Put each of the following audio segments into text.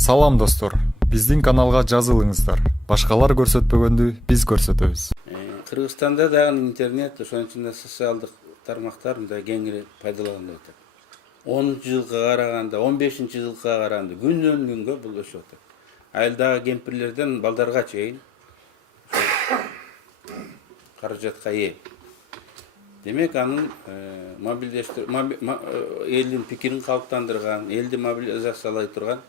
Салам достор, биздин каналга жазылыңыздар. Башкалар көрсөтпөгөндү биз көрсөтөбүз. Кыргызстанда дагы интернет, ошон үчүн социалдык тармактар мындай кеңири пайдаланылып атат. 10-жылга караганда, 15-жылга караганда күндөн күнгө бул өсүп атат. Айылдагы кемпирлерден балдарга чейин каражатка ээ. Демек анын элдин пикирин калыптандырган, элди мобилизациялай турган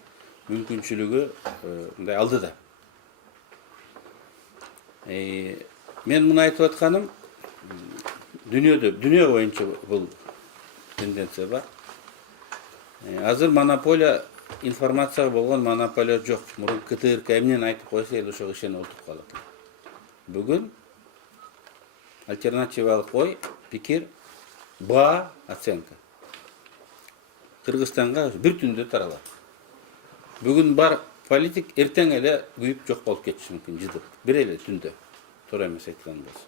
мүмкүнчүлүгү мындай алдыда. Мен муну айтып атканым, дүйнө боюнча бул тенденция бар. Азыр монополия, информацияга болгон монополия жок. Мурун КТРК эмнени айтып койсо эл ошого ишенип отуруп калат. Бүгүн альтернативалык ой, пикир, баа, оценка. Кыргызстанга бир түндө таралат. Бүгүн бар политик эртең эле күйүп жок болуп кетиши мүмкүн, жыдып. Бир эле түндө. Туура эмес айткан болсо.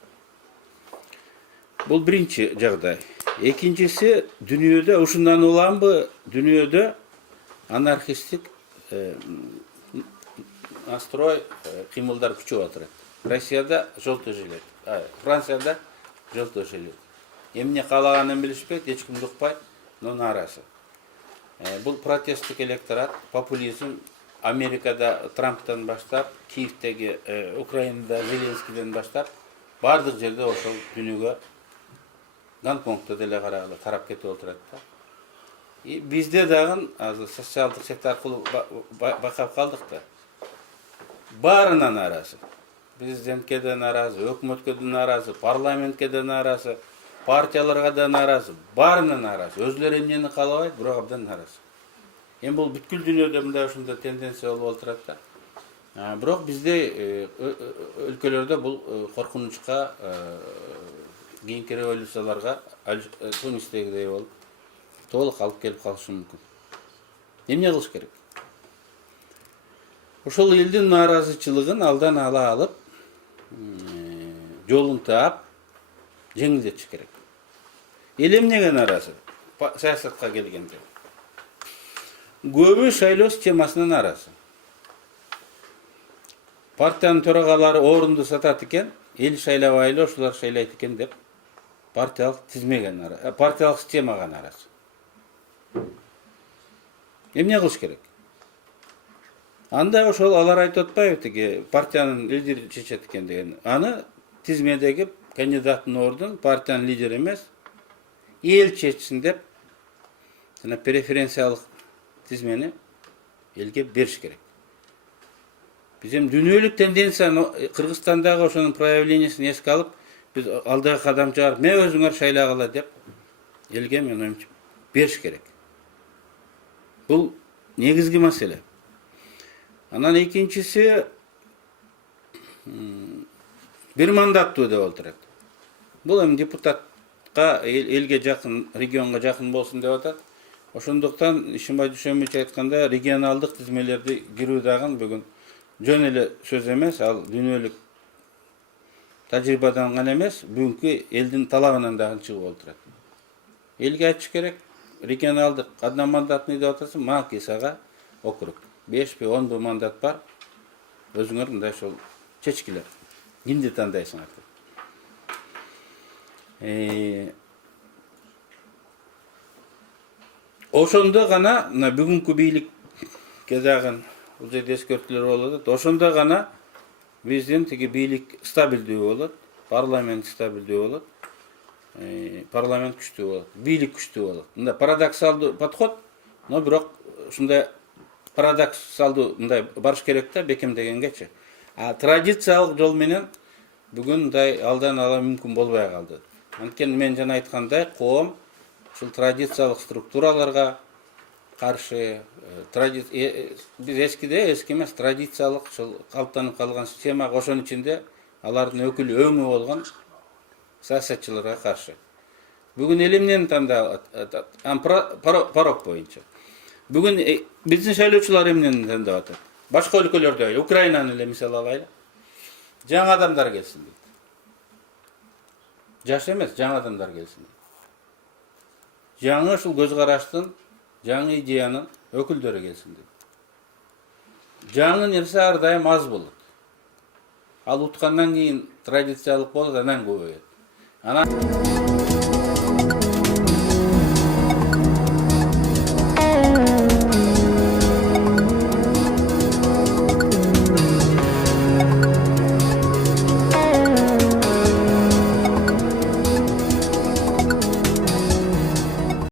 Бул биринчи жагдай. Экинчиси, дүйнөдө ушундан уламбы, дүйнөдө анархистик настрой, кыймылдар күчөп отурат. Россияда желтый жилет, Францияда желтый жилет. Эмне каалаганын билишпейт, эч кимди укпайт, но нааразы. Бул протесттик электорат, популизм Америкада Трамптан баштап, Киевдеги Украинада Зеленскийден баштап, бардык жерде ошол дүйнөгө Гонконгто деле карагыла тарап кетип отурат да. Бизде дагы азыр социалдык сеть аркылуу байкап калдык да. Баарына нааразы. Президентке да нааразы, өкмөткө да нааразы, парламентке да нааразы, партияларга да нааразы, баарына нааразы. Өзлөрү эмнени каалабайт, бирок абдан нааразы. Эми бул бүткүл дүйнөдө мындай ушундай тенденция болуп отурат да. Бирок бизде өлкөлөрдө бул коркунучка, кийинки революцияларга Тунистегидей болуп толук алып келип калышы мүмкүн. Эмне кылыш керек? Ошол элдин нааразычылыгын алдан ала алып, жолун таап, жеңилдетиш керек. Эл эмнеге нааразы? Саясатка келгенде. Көбү шайлоо системасына нааразы. Партиянын төрагалары орунду сатат экен, эл шайлабай эле ошолор шайлайт экен деп, партиялык тизмеге нааразы, партиялык системага нааразы. Эмне кылыш керек? Анда ошол алар айтып атпайбы тиги партиянын лидери чечет экен деген. Аны тизмедеги кандидаттын ордун партиянын лидери эмес, эл чечсин деп, жана преференциялык тизмени элге бериш керек. Биз эми дүйнөлүк тенденцияны Кыргызстандагы ошонун проявлениясын эске алып, биз алдыга кадам чыгарып, мен өзүңөр шайлагыла деп элге мен оюмча бериш керек. Бул негизги маселе. Анан экинчиси бир мандаттуу деп отурат. Бул эми депутатка, элге жакын, регионго жакын болсун деп атат. Ошондуктан Ишимбай Дүйшөнбаевич айтканда регионалдык тизмелерди кирүү дагы бүгүн жөн эле сөз эмес, ал дүйнөлүк тажрыйбадан гана эмес, бүгүнкү элдин талабынан дагы чыгып отурат. Элге айтыш керек, регионалдык одномандатный деп атасың, Макисага округ. 5 10 мандат бар. Өзүңөр мындай ошол чечкилер. Кимди тандайсыңар деп. Ошондо гана бүгүнкү бийликке дагы бул жерде эскертүүлөр болуп атат. Ошондо гана биздин тиги бийлик стабилдүү болот, парламент стабилдүү болот, парламент күчтүү болот, бийлик күчтүү болот. Мындай парадоксалдуу подход, но бирок ушундай парадоксалдуу мындай барыш керек да, бекемдегенгечи. Традициялык жол менен бүгүн мындай алдан ала мүмкүн болбой калды. Анткени мен жана айткандай, коом ушул традициялык структураларга каршы, биз эски эмес, традициялык ушул калыптанып калган системага, ошонун ичинде алардын өкүлү өңү болгон саясатчыларга каршы. Бүгүн эл эмнени тандап атат? Порог боюнча. Бүгүн биздин шайлоочулар эмнени тандап атат? Башка өлкөлөрдө, Украинаны эле мисал алайлы. Жаңы адамдар келсин дейт. Жаш эмес, жаңы адамдар келсин дейт. Жаңы ушул көз караштын, жаңы идеянын өкүлдөрү келсин дейт. жаңы нерсе ар дайым аз болот. Ал уткандан кийин традициялык болот, анан көбөйөт. Анан